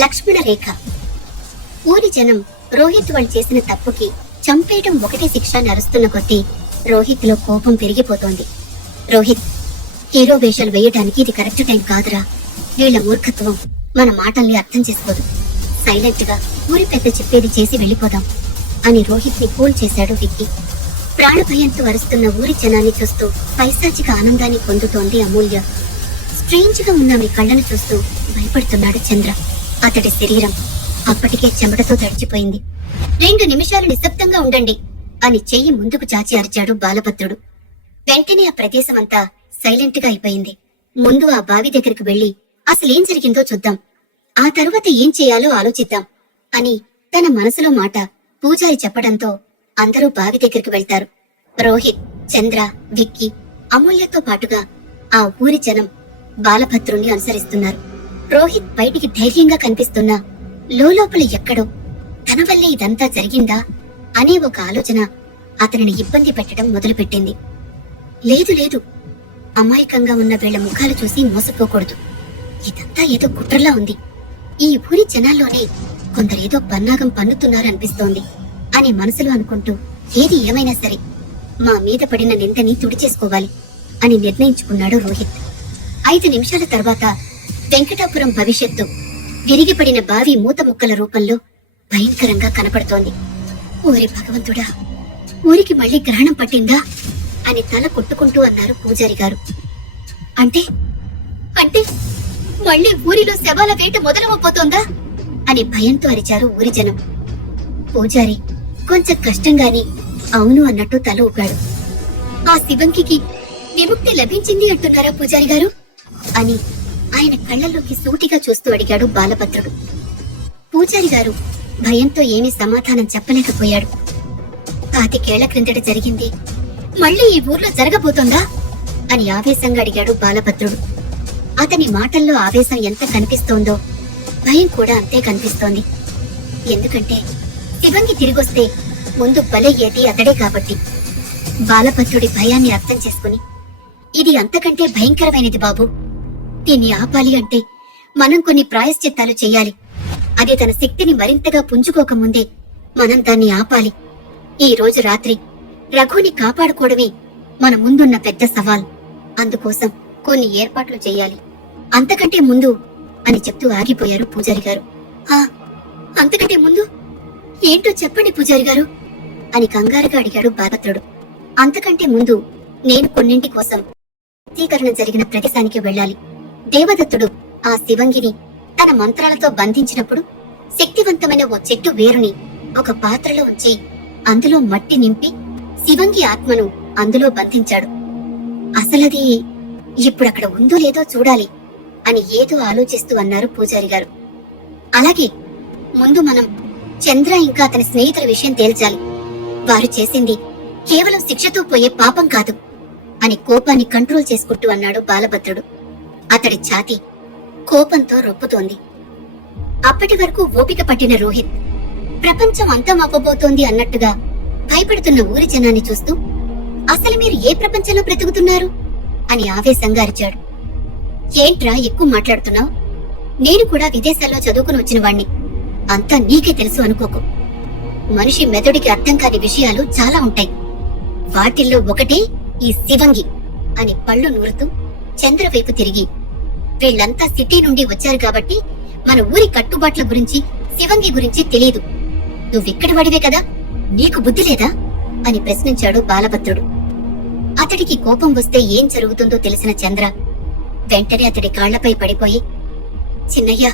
లక్ష్మణ రేఖ. ఊరి జనం రోహిత్ వాళ్ళు చేసిన తప్పుకి చంపేయటం ఒకటే శిక్ష అని అరుస్తున్న కొద్దీ రోహిత్ లో కోపం పెరిగిపోతోంది. రోహిత్, హీరో వేషాలు వేయటానికి ఇది కరెక్ట్ టైం కాదురా. వీళ్ల మూర్ఖత్వం మన మాటల్ని అర్థం చేసుకోదు. సైలెంట్ గా ఊరి పెద్ద చెప్పేది చేసి వెళ్లిపోదాం అని రోహిత్ ని కూల్ చేశాడు విక్కీ. ప్రాణభయంతో అరుస్తున్న ఊరి జనాన్ని చూస్తూ పైశాచిక ఆనందాన్ని పొందుతోంది అమూల్య. స్ట్రేంజ్ గా ఉన్న ఆమె కళ్ళను చూస్తూ భయపడుతున్నాడు చంద్ర. అతడి శరీరం అప్పటికే చెమటతో తడిచిపోయింది. 2 నిమిషాలు నిశ్శబ్దంగా ఉండండి అని చెయ్యి ముందుకు చాచి అరిచాడు బాలభద్రుడు. వెంటనే ఆ ప్రదేశమంతా సైలెంట్ గా అయిపోయింది. ముందు ఆ బావి దగ్గరికి వెళ్లి అసలేం జరిగిందో చూద్దాం, ఆ తరువాత ఏం చేయాలో ఆలోచిద్దాం అని తన మనసులో మాట పూజారి చెప్పడంతో అందరూ బావి దగ్గరికి వెళ్తారు. రోహిత్, చంద్ర, విక్కీ, అమూల్యతో పాటుగా ఆ ఊరి జనం బాలభద్రుణ్ణి అనుసరిస్తున్నారు. రోహిత్ బయటికి ధైర్యంగా కనిపిస్తున్నా లోపల ఎక్కడో తన వల్లే ఇదంతా జరిగిందా అనే ఒక ఆలోచన అతనిని ఇబ్బంది పెట్టడం మొదలుపెట్టింది. లేదు లేదు, అమాయకంగా ఉన్న వీళ్ల ముఖాలు చూసి మోసపోకూడదు. ఇదంతా ఏదో కుట్రలా ఉంది. ఈ ఊరి జనాల్లోనే కొందరేదో పన్నాగం పన్నుతున్నారనిపిస్తోంది అని మనసులో అనుకుంటూ ఏది ఏమైనా సరే మా మీద పడిన నిందని తుడిచేసుకోవాలి అని నిర్ణయించుకున్నాడు రోహిత్. 5 నిమిషాల తర్వాత వెంకటాపురం భవిష్యత్తు విరిగిపడిన బావి మూత ముక్కల రూపంలో భయంకరంగా కనపడుతోంది. ఊరి భగవంతుడా, ఊరికి మళ్లీ గ్రహణం పట్టిందా అని తల కొట్టుకుంటూ అన్నారు పూజారి గారు. అంటే అంటే మళ్లీ ఊరిలో శవాల వేట మొదలవబోతోందా అని భయంతో అరిచారు ఊరి జనం. పూజారి కొంచెం కష్టంగాని అవును అన్నట్టు తల ఊపాడు. ఆ శివంకి విముక్తి లభించింది అంటున్నారా పూజారి గారు అని ఆయన కళ్లలోకి సూటిగా చూస్తూ అడిగాడు బాలభద్రుడు. పూజారి గారు భయంతో ఏమీ సమాధానం చెప్పలేకపోయాడు. 25 ఏళ్ల క్రిందట జరిగింది మళ్లీ ఈ ఊర్లో జరగబోతోందా అని ఆవేశంగా అడిగాడు బాలభద్రుడు. అతని మాటల్లో ఆవేశం ఎంత కనిపిస్తోందో భయం కూడా అంతే కనిపిస్తోంది. ఎందుకంటే శివంగి తిరిగొస్తే ముందు బలయ్యేది అతడే కాబట్టి. బాలభద్రుడి భయాన్ని అర్థం చేసుకుని, ఇది అంతకంటే భయంకరమైనది బాబు, దీన్ని ఆపాలి అంటే మనం కొన్ని ప్రాయశ్చిత్తాలు చెయ్యాలి. అది తన శక్తిని మరింతగా పుంజుకోకముందే మనం దాన్ని ఆపాలి. ఈ రోజు రాత్రి రఘుని కాపాడుకోవడమే మన ముందున్న పెద్ద సవాల్. అందుకోసం కొన్ని ఏర్పాట్లు చెయ్యాలి. అంతకంటే ముందు అని చెప్తూ ఆగిపోయారు పూజారి గారు. అంతకంటే ముందు ఏంటో చెప్పండి పూజారి గారు అని కంగారుగా అడిగాడు బాలభద్రుడు. అంతకంటే ముందు నేను కొన్నింటి కోసం శక్తీకరణ జరిగిన ప్రదేశానికి వెళ్ళాలి. దేవదత్తుడు ఆ శివంగిని తన మంత్రాలతో బంధించినప్పుడు శక్తివంతమైన ఓ చెట్టు వేరుని ఒక పాత్రలో ఉంచి అందులో మట్టి నింపి శివంగి ఆత్మను అందులో బంధించాడు. అసలది ఇప్పుడు అక్కడ ఉందో లేదో చూడాలి అని ఏదో ఆలోచిస్తూ అన్నారు పూజారి గారు. అలాగే ముందు మనం చంద్ర ఇంకా అతని స్నేహితుల విషయం తేల్చాలి. వారు చేసింది కేవలం శిక్షతో పోయే పాపం కాదు అని కోపాన్ని కంట్రోల్ చేసుకుంటూ అన్నాడు బాలభద్రుడు. అతడి ఛాతీ కోపంతో రొప్పుతోంది. అప్పటి వరకు ఓపిక పట్టిన రోహిత్ ప్రపంచం అంతం అవ్వబోతోంది అన్నట్టుగా భయపడుతున్న ఊరి జనాన్ని చూస్తూ, అసలు మీరు ఏ ప్రపంచంలో బ్రతుకుతున్నారు అని ఆవేశంగా అరిచాడు. ఏంట్రా ఎక్కువ మాట్లాడుతున్నావు? నేను కూడా విదేశాల్లో చదువుకుని వచ్చిన వాణ్ణి. అంతా నీకే తెలుసు అనుకోకు. మనిషి మెదడికి అర్థం కాని విషయాలు చాలా ఉంటాయి. వాటిల్లో ఒకటే ఈ శివంగి అని పళ్ళు నూరుతూ చంద్ర వైపు తిరిగి, వీళ్లంతా సిటీ నుండి వచ్చారు కాబట్టి మన ఊరి కట్టుబాట్ల గురించి శివంగి గురించి తెలియదు. నువ్విక్కడి వాడివే కదా, నీకు బుద్ధి లేదా అని ప్రశ్నించాడు బాలభద్రుడు. అతడికి కోపం వస్తే ఏం జరుగుతుందో తెలిసిన చంద్ర వెంటనే అతడి కాళ్లపై పడిపోయి, చిన్నయ్య,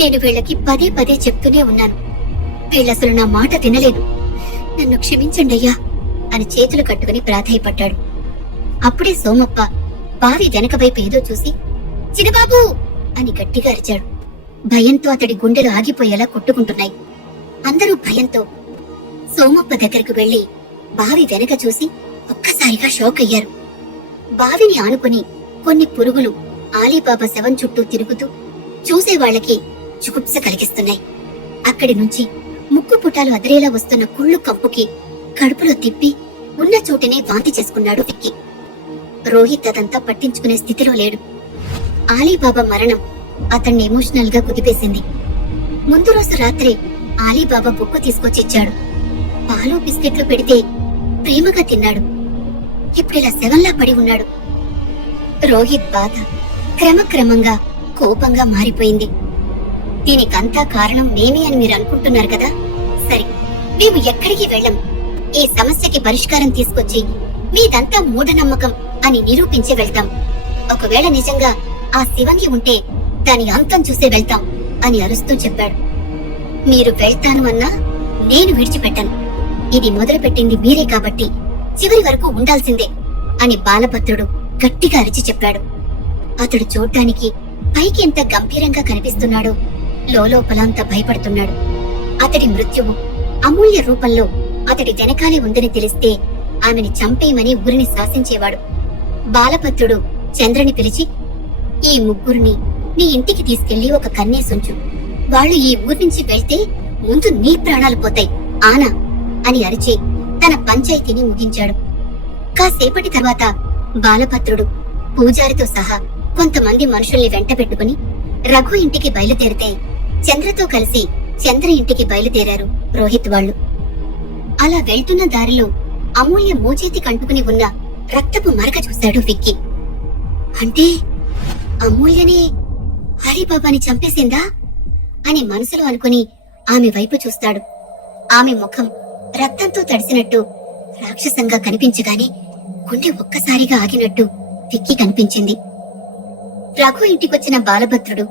నేను వీళ్ళకి పదే పదే చెప్తూనే ఉన్నాను. వీళ్ళసలు నా మాట వినలేదు. నన్ను క్షమించండయ్యా అని చేతులు కట్టుకుని ప్రాధేయపడ్డాడు. అప్పుడే సోమప్ప బావి వెనక వైపు ఏదో చూసి, చిన్నబాబు అని గట్టిగా అరిచాడు. భయంతో అతడి గుండెలు ఆగిపోయేలా కొట్టుకుంటున్నాయి. అందరూ భయంతో సోమప్ప దగ్గరకు వెళ్లి బావి వెనక చూసి ఒక్కసారిగా షాక్ అయ్యారు. బావిని ఆనుకుని కొన్ని పురుగులు ఆలీబాబా శవం చుట్టూ తిరుగుతూ చూసే వాళ్లకి చుకుప్స కలిగిస్తున్నాయి. అక్కడి నుంచి ముక్కు పుటాలు అదిరేలా వస్తున్న కుళ్ళు కంపుకి కడుపులో తిప్పి ఉన్న చోటనే వాంతి చేసుకున్నాడు విక్కీ. రోహిత్ అదంతా పట్టించుకునే స్థితిలో లేడు. ఆలీబాబా మరణం అతన్ని ఎమోషనల్ గా కుదిపేసింది. ముందు రోజు రాత్రి ఆలీబాబా బుక్కు తీసుకొచ్చిచ్చాడు. పాలు బిస్కెట్లు పెడితే ప్రేమగా తిన్నాడు. ఇప్పుడిలా శవంలా పడి ఉన్నాడు. రోహిత్ బాధ క్రమక్రమంగా కోపంగా మారిపోయింది. దీనికంతా కారణం మేమే అని మీరు అనుకుంటున్నారు కదా? సరే, మేము ఎక్కడికి వెళ్ళం. ఈ సమస్యకి పరిష్కారం తీసుకొచ్చి మీదంతా మూఢనమ్మకం అని నిరూపించి వెళ్తాం. ఒకవేళ నిజంగా ఆ శివంగి ఉంటే దాని అంతం చూసే వెళ్తాం అని అరుస్తూ చెప్పాడు. మీరు వెళ్తాను అన్నా నేను విడిచిపెట్టను. ఇది మొదలుపెట్టింది మీరే కాబట్టి చివరి వరకు ఉండాల్సిందే అని బాలభద్రుడు గట్టిగా అరిచి చెప్పాడు. అతడు చూడ్డానికి పైకి ఎంత గంభీరంగా కనిపిస్తున్నాడో లోపల అంత భయపడుతున్నాడు. అతడి మృత్యువు అమూల్య రూపంలో అతడి వెనకాలే ఉందని తెలిస్తే ఆమెని చంపేయమని ఊరిని శాసించేవాడు. బాలభద్రుడు చంద్రని పిలిచి, ఈ ముగ్గురిని నీ ఇంటికి తీసుకెళ్లి ఒక కన్నేసుంచు. వాళ్ళు ఈ ఊరి నుంచి వెళ్తే ముందు నీ ప్రాణాలు పోతాయి ఆనా అని అరిచి తన పంచాయతీని ముగించాడు. కాసేపటి తర్వాత బాలభద్రుడు పూజారితో సహా కొంతమంది మనుషుల్ని వెంట పెట్టుకుని రఘు ఇంటికి బయలుదేరితే చంద్రతో కలిసి చంద్ర ఇంటికి బయలుదేరారు రోహిత్ వాళ్ళు. అలా వెళ్తున్న దారిలో అమూల్య మోచేతి కంటుకుని ఉన్న రక్తపు మరక చూశాడు విక్కీ. అంటే అమూల్యనే హరిబాబాని చంపేసిందా అని మనసులో అనుకుని ఆమె వైపు చూస్తాడు. ఆమె ముఖం రక్తంతో తడిసినట్టు రాక్షసంగా కనిపించగానే గుండె ఒక్కసారిగా ఆగినట్టు విక్కీ కనిపించింది. రఘు ఇంటికొచ్చిన బాలభద్రుడు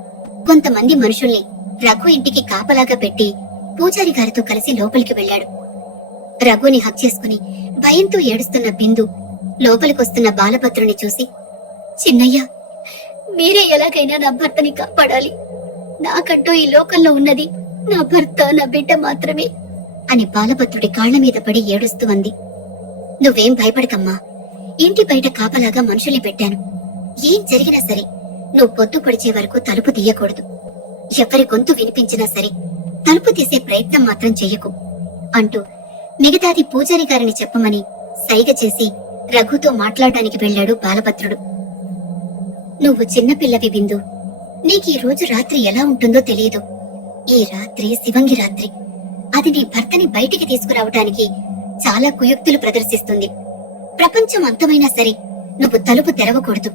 కొంతమంది మనుషుల్ని రఘు ఇంటికి కాపలాగా పెట్టి పూజారి గారితో కలిసి లోపలికి వెళ్ళాడు. రఘుని హక్ చేసుకుని భయంతో ఏడుస్తున్న బిందు లోపలికొస్తున్న బాలభద్రుని చూసి, చిన్నయ్య, మీరే ఎలాగైనా నా భర్తని కాపాడాలి. నాకంటూ ఈ లోకంలో ఉన్నది నా భర్త, నా బిడ్డ మాత్రమే అని బాలభద్రుడి కాళ్ల మీద పడి ఏడుస్తూ అంది. నువ్వేం భయపడకమ్మా. ఇంటి బయట కాపలాగా మనుషుల్ని పెట్టాను. ఏం జరిగినా సరే నువ్వు పొద్దు పొడిచే వరకు తలుపు తీయకూడదు. ఎవరి గొంతు వినిపించినా సరే తలుపు తీసే ప్రయత్నం మాత్రం చెయ్యకు అంటూ మిగతాది పూజారి గారిని చెప్పమని సైగ చేసి రఘుతో మాట్లాడడానికి వెళ్లాడు బాలభద్రుడు. నువ్వు చిన్నపిల్లవి బిందు. నీకీ రోజు రాత్రి ఎలా ఉంటుందో తెలియదు. ఈ రాత్రి శివంగి రాత్రి. అది నీ భర్తని బయటికి తీసుకురావటానికి చాలా కుయుక్తులు ప్రదర్శిస్తుంది. ప్రపంచం అంతమైనా సరే నువ్వు తలుపు తెరవకూడదు.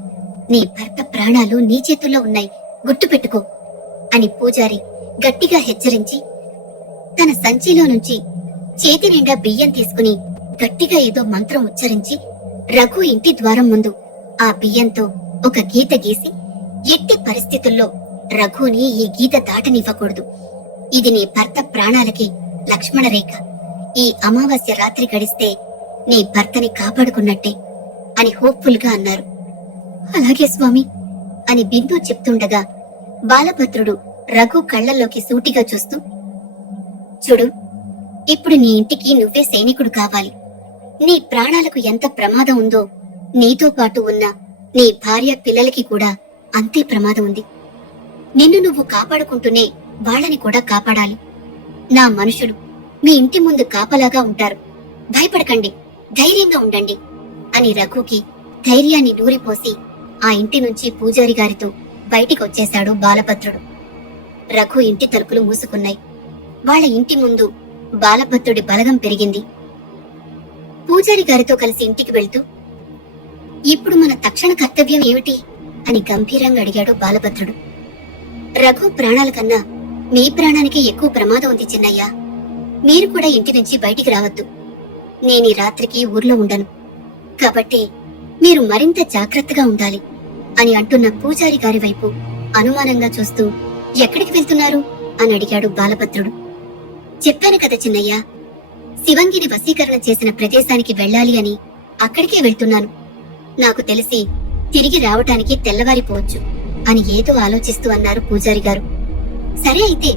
నీ భర్త ప్రాణాలు నీ చేతుల్లో ఉన్నాయి, గుర్తుపెట్టుకో అని పూజారి గట్టిగా హెచ్చరించి తన సంచిలో నుంచి చేతి నిండా బియ్యం తీసుకుని గట్టిగా ఏదో మంత్రం ఉచ్చరించి రఘు ఇంటి ద్వారం ముందు ఆ బియ్యంతో ఒక గీత గీసి, ఎట్టి పరిస్థితుల్లో రఘుని ఈ గీత దాటనివ్వకూడదు. ఇది నీ భర్త ప్రాణాలకి లక్ష్మణ రేఖ. ఈ అమావాస్య రాత్రి గడిస్తే నీ భర్తని కాపాడుకున్నట్టే అని హోప్ఫుల్ గా అన్నారు. అలాగే స్వామి అని బిందు చెప్తుండగా బాలభద్రుడు రఘు కళ్లల్లోకి సూటిగా చూస్తూ, చూడు, ఇప్పుడు నీ ఇంటికి నువ్వే సైనికుడు కావాలి. నీ ప్రాణాలకు ఎంత ప్రమాదం ఉందో నీతో పాటు ఉన్న నీ భార్య పిల్లలకి కూడా అంతే ప్రమాదం ఉంది. నిన్ను నువ్వు కాపాడుకుంటూనే వాళ్ళని కూడా కాపాడాలి. నా మనుషులు మీ ఇంటి ముందు కాపలాగా ఉంటారు. భయపడకండి, ధైర్యంగా ఉండండి అని రఘుకి ధైర్యాన్ని నూరిపోసి ఆ ఇంటి నుంచి పూజారి గారితో బయటికి వచ్చేశాడు బాలభద్రుడు. రఘు ఇంటి తలుపులు మూసుకున్నాయి. వాళ్ళ ఇంటి ముందు బాలభద్రుడి బలగం పెరిగింది. పూజారి గారితో కలిసి ఇంటికి వెళ్తూ, ఇప్పుడు మన తక్షణ కర్తవ్యం ఏమిటి అని గంభీరంగా అడిగాడు బాలభద్రుడు. రఘు ప్రాణాల కన్నా మీ ప్రాణానికి ఎక్కువ ప్రమాదం ఉంది చిన్నయ్య. మీరు కూడా ఇంటి నుంచి బయటికి రావద్దు. నేనీ రాత్రికి ఊర్లో ఉండను, కాబట్టి మీరు మరింత జాగ్రత్తగా ఉండాలి అని అంటున్న పూజారి గారి వైపు అనుమానంగా చూస్తూ, ఎక్కడికి వెళ్తున్నారు అని అడిగాడు బాలభద్రుడు. చెప్పాను కదా చిన్నయ్య, శివంగిని వశీకరణ చేసిన ప్రదేశానికి వెళ్ళాలి అని అక్కడికే వెళ్తున్నాను. నాకు తెలిసి తిరిగి రావటానికి తెల్లవారిపోవచ్చు అని ఏదో ఆలోచిస్తూ అన్నారు పూజారి గారు. సరే అయితే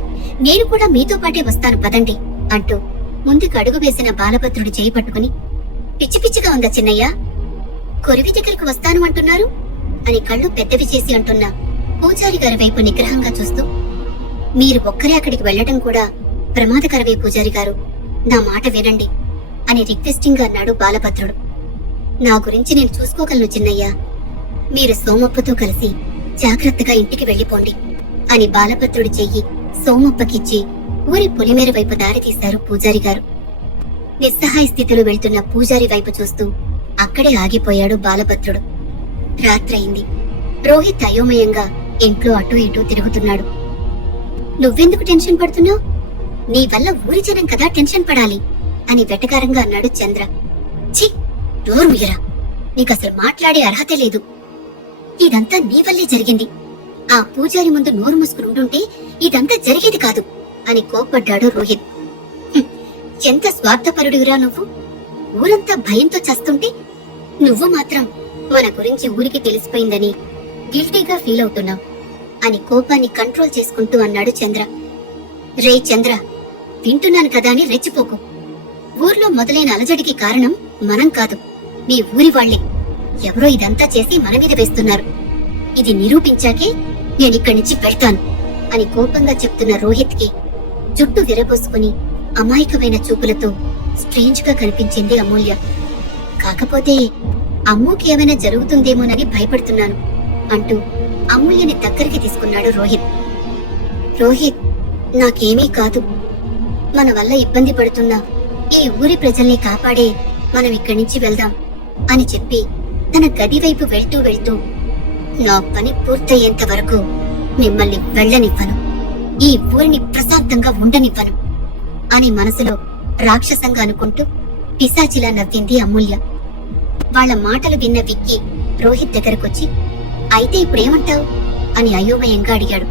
నేను కూడా మీతో పాటే వస్తాను పదండి అంటూ ముందుకు అడుగు వేసిన బాలభద్రుడు చేయి పట్టుకుని, పిచ్చి పిచ్చిగా ఉందా చిన్నయ్య, కొరివి దగ్గరకు వస్తాను అంటున్నారు అని కళ్ళు పెద్దవి చేసి అంటున్న పూజారి గారి వైపు నిగ్రహంగా చూస్తూ, మీరు ఒక్కరే అక్కడికి వెళ్లడం కూడా ప్రమాదకరమే పూజారి గారు, నా మాట వినండి అని రిక్వెస్టింగ్ గా అన్నాడు బాలభద్రుడు. నా గురించి నేను చూసుకోగలను చిన్నయ్య, మీరు సోమప్పతో కలిసి జాగ్రత్తగా ఇంటికి వెళ్లిపోండి అని బాలభద్రుడి చెయ్యి సోమప్పకిచ్చి ఊరి పొలిమేర వైపు దారి తీశారు పూజారి గారు. నిస్సహాయ స్థితిలో వెళ్తున్న పూజారి వైపు చూస్తూ అక్కడే ఆగిపోయాడు బాలభద్రుడు. రాత్రయింది. రోహిత్ అయోమయంగా ఇంట్లో అటూ ఇటూ తిరుగుతున్నాడు. నువ్వెందుకు టెన్షన్ పడుతున్నావు? నీ వల్ల ఊరి జనం కదా టెన్షన్ పడాలి అని వెటకారంగా అన్నాడు చంద్ర. ఛీ, నోరు మీరా, నీకసలు మాట్లాడే అర్హత లేదు. ఇదంతా నీ వల్లే జరిగింది. ఆ పూజారి ముందు నోరు మూసుకుని ఉండుంటే ఇదంతా జరిగేది కాదు అని కోప్పడ్డాడు రోహిత్. ఎంత స్వార్థపరుడివిరా నువ్వు. ఊరంతా భయంతో చస్తుంటే నువ్వు మాత్రం మన గురించి ఊరికి తెలిసిపోయిందని గిల్టీగా ఫీల్ అవుతున్నావు అని కోపాన్ని కంట్రోల్ చేసుకుంటూ అన్నాడు చంద్ర. రే చంద్ర, వింటున్నాను కదా అని రెచ్చిపోకు. ఊర్లో మొదలైన అలజడికి కారణం మనం కాదు, మీ ఊరి వాళ్లే. ఎవరో ఇదంతా చేసి మన మీద వేస్తున్నారు. ఇది నిరూపించాకే నేనిక్కడి నుంచి వెళ్తాను అని కోపంగా చెప్తున్న రోహిత్ కి జుట్టు విరబోసుకుని అమాయకమైన చూపులతో స్ట్రేంజ్ గా కనిపించింది అమూల్య. కాకపోతే అమ్ముకి ఏమైనా జరుగుతుందేమోనని భయపడుతున్నాను అంటూ అమూల్యని దగ్గరికి తీసుకున్నాడు రోహిత్. రోహిత్, నాకేమీ కాదు. మన వల్ల ఇబ్బంది పడుతున్నా ఈ ఊరి ప్రజల్ని కాపాడే మనం ఇక్కడి నుంచి వెళ్దాం అని చెప్పి తన గది వైపు వెళ్తూ వెళ్తూ, నా పని పూర్తయ్యేంత వరకు మిమ్మల్ని వెళ్ళనివ్వను, ఈ ఊరిని ప్రశాంతంగా ఉండనివ్వను అని మనసులో రాక్షసంగా అనుకుంటూ పిశాచిలా నవ్వింది అమూల్య. వాళ్ళ మాటలు విన్న విక్కీ రోహిత్ దగ్గరకొచ్చి, అయితే ఇప్పుడేమంటావు అని అయోమయంగా అడిగాడు.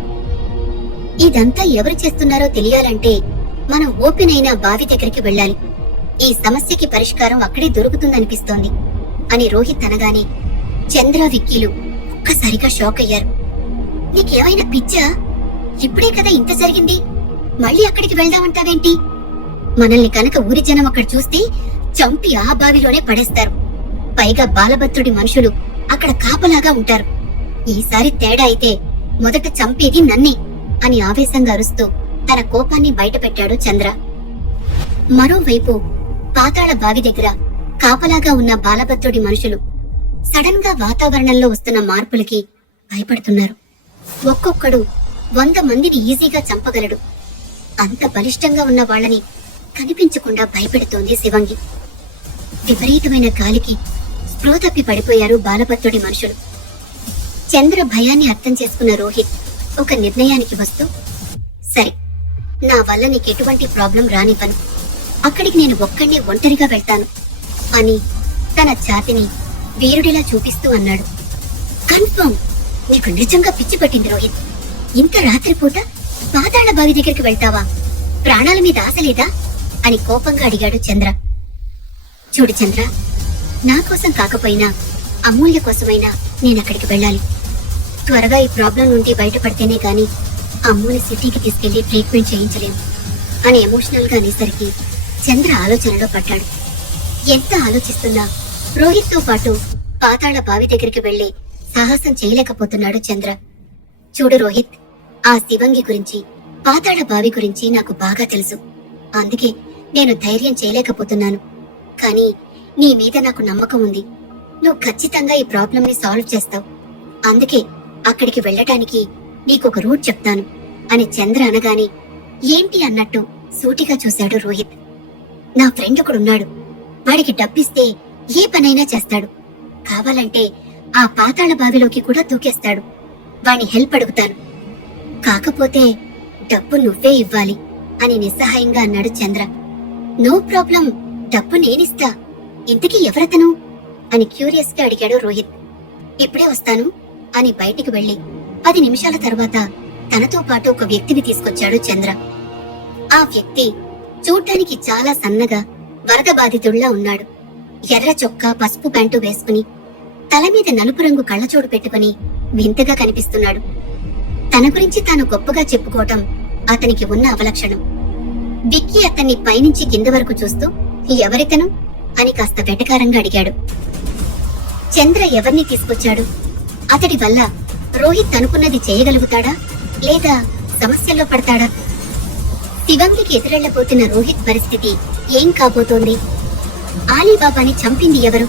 ఇదంతా ఎవరు చేస్తున్నారో తెలియాలంటే మనం ఓపెన్ అయిన బావి దగ్గరికి వెళ్ళాలి. ఈ సమస్యకి పరిష్కారం అక్కడే దొరుకుతుందనిపిస్తోంది అని రోహిత్ అనగానే చంద్ర, విక్కీలు ఒక్కసారిగా షాక్ అయ్యారు. నీకేమైనా పిచ్చా? ఇప్పుడే కదా ఇంత జరిగింది, మళ్ళీ అక్కడికి వెళ్దామంటావేంటి? మనల్ని కనుక ఊరి జనం అక్కడ చూస్తే చంపి ఆ బావిలోనే పడేస్తారు. పైగా బాలభద్రుడి మనుషులు అక్కడ కాపలాగా ఉంటారు. ఈసారి తేడా అయితే మొదట చంపేది నన్నే అని ఆవేశంగా అరుస్తూ తన కోపాన్ని బయటపెట్టాడు చంద్ర. మరోవైపు పాతాళ బావి దగ్గర కాపలాగా ఉన్న బాలభద్రుడి మనుషులు సడన్ గా వాతావరణంలో వస్తున్న మార్పులకి భయపడుతున్నారు. ఒక్కొక్కడు 100 మందిని ఈజీగా చంపగలడు. అంత బలిష్టంగా ఉన్న వాళ్ళని కనిపించకుండా భయపెడుతోంది శివంగి. విపరీతమైన గాలికి స్పృహ తప్పి పడిపోయారు బాలభద్రుడి మనుషులు. చంద్ర భయాన్ని అర్థం చేసుకున్న రోహిత్ ఒక నిర్ణయానికి వస్తూ, సరే, నా వల్ల నీకెటువంటి ప్రాబ్లం రానివ్వను. అక్కడికి నేను ఒక్కడే ఒంటరిగా వెళ్తాను అని తన ఛాతిని వీరుడిలా చూపిస్తూ అన్నాడు. కన్ఫర్మ్, నీకు నిజంగా పిచ్చి పట్టింది రోహిత్. ఇంత రాత్రిపూట పాతాళ బావి దగ్గరికి వెళ్తావా? ప్రాణాల మీద ఆశ లేదా అని కోపంగా అడిగాడు చంద్ర. చూడు చంద్ర, నా కోసం కాకపోయినా అమూల్య కోసమైనా నేనక్కడికి వెళ్ళాలి. త్వరగా ఈ ప్రాబ్లం నుండి బయటపడితేనే గాని అమ్ముని సిటీకి తీసుకెళ్లి ట్రీట్మెంట్ చేయించలేము అని ఎమోషనల్ గా అనేసరికి చంద్ర ఆలోచనలో పడ్డాడు. ఎంత ఆలోచిస్తున్నా రోహిత్ తో పాటు పాతాళ బావి దగ్గరికి వెళ్లి సాహసం చేయలేకపోతున్నాడు చంద్ర. చూడు రోహిత్, ఆ శివంగి గురించి, పాతాళ బావి గురించి నాకు బాగా తెలుసు. అందుకే నేను ధైర్యం చేయలేకపోతున్నాను. కానీ నీ మీద నాకు నమ్మకం ఉంది. నువ్వు ఖచ్చితంగా ఈ ప్రాబ్లం ని సాల్వ్ చేస్తావు. అందుకే అక్కడికి వెళ్ళటానికి నీకొక రూట్ చెప్తాను అని చంద్ర అనగానే ఏంటి అన్నట్టు సూటిగా చూశాడు రోహిత్. నా ఫ్రెండ్ ఒకడున్నాడు. వాడికి డబ్బిస్తే ఏ పనైనా చేస్తాడు. కావాలంటే ఆ పాతాళ బావిలోకి కూడా దూకేస్తాడు. వాణ్ణి హెల్ప్ అడుగుతాను. కాకపోతే డబ్బు నువ్వే ఇవ్వాలి అని నిస్సహాయంగా అన్నాడు చంద్ర. నో ప్రాబ్లం, డబ్బు నేనిస్తా. ఇంతకీ ఎవరతను అని క్యూరియస్ గా అడిగాడు రోహిత్. ఇప్పుడే వస్తాను అని బయటికి వెళ్లి 10 నిమిషాల తర్వాత తనతో పాటు ఒక వ్యక్తిని తీసుకొచ్చాడు చంద్ర. ఆ వ్యక్తి చూడ్డానికి చాలా సన్నగా వరద బాధితుడిలా ఉన్నాడు. ఎర్ర చొక్కా, పసుపు ప్యాంటు వేసుకుని తల మీద నలుపు రంగు కళ్ళచోడు పెట్టుకుని వింతగా కనిపిస్తున్నాడు. తన గురించి తాను గొప్పగా చెప్పుకోవటం అతనికి ఉన్న అవలక్షణం. విక్కీ అతన్ని పైనుంచి కింద వరకు చూస్తూ ఎవరితను అని కాస్త వెటకారంగా అడిగాడు. చంద్ర ఎవరిని తీసుకొచ్చాడు? అతడి వల్ల రోహిత్ అనుకున్నది చేయగలుగుతాడా లేదా సమస్యల్లో పడతాడా? శివంగికి ఎదురెళ్లబోతున్న రోహిత్ పరిస్థితి ఏం కాబోతోంది? ఆలీబాబాని చంపింది ఎవరు?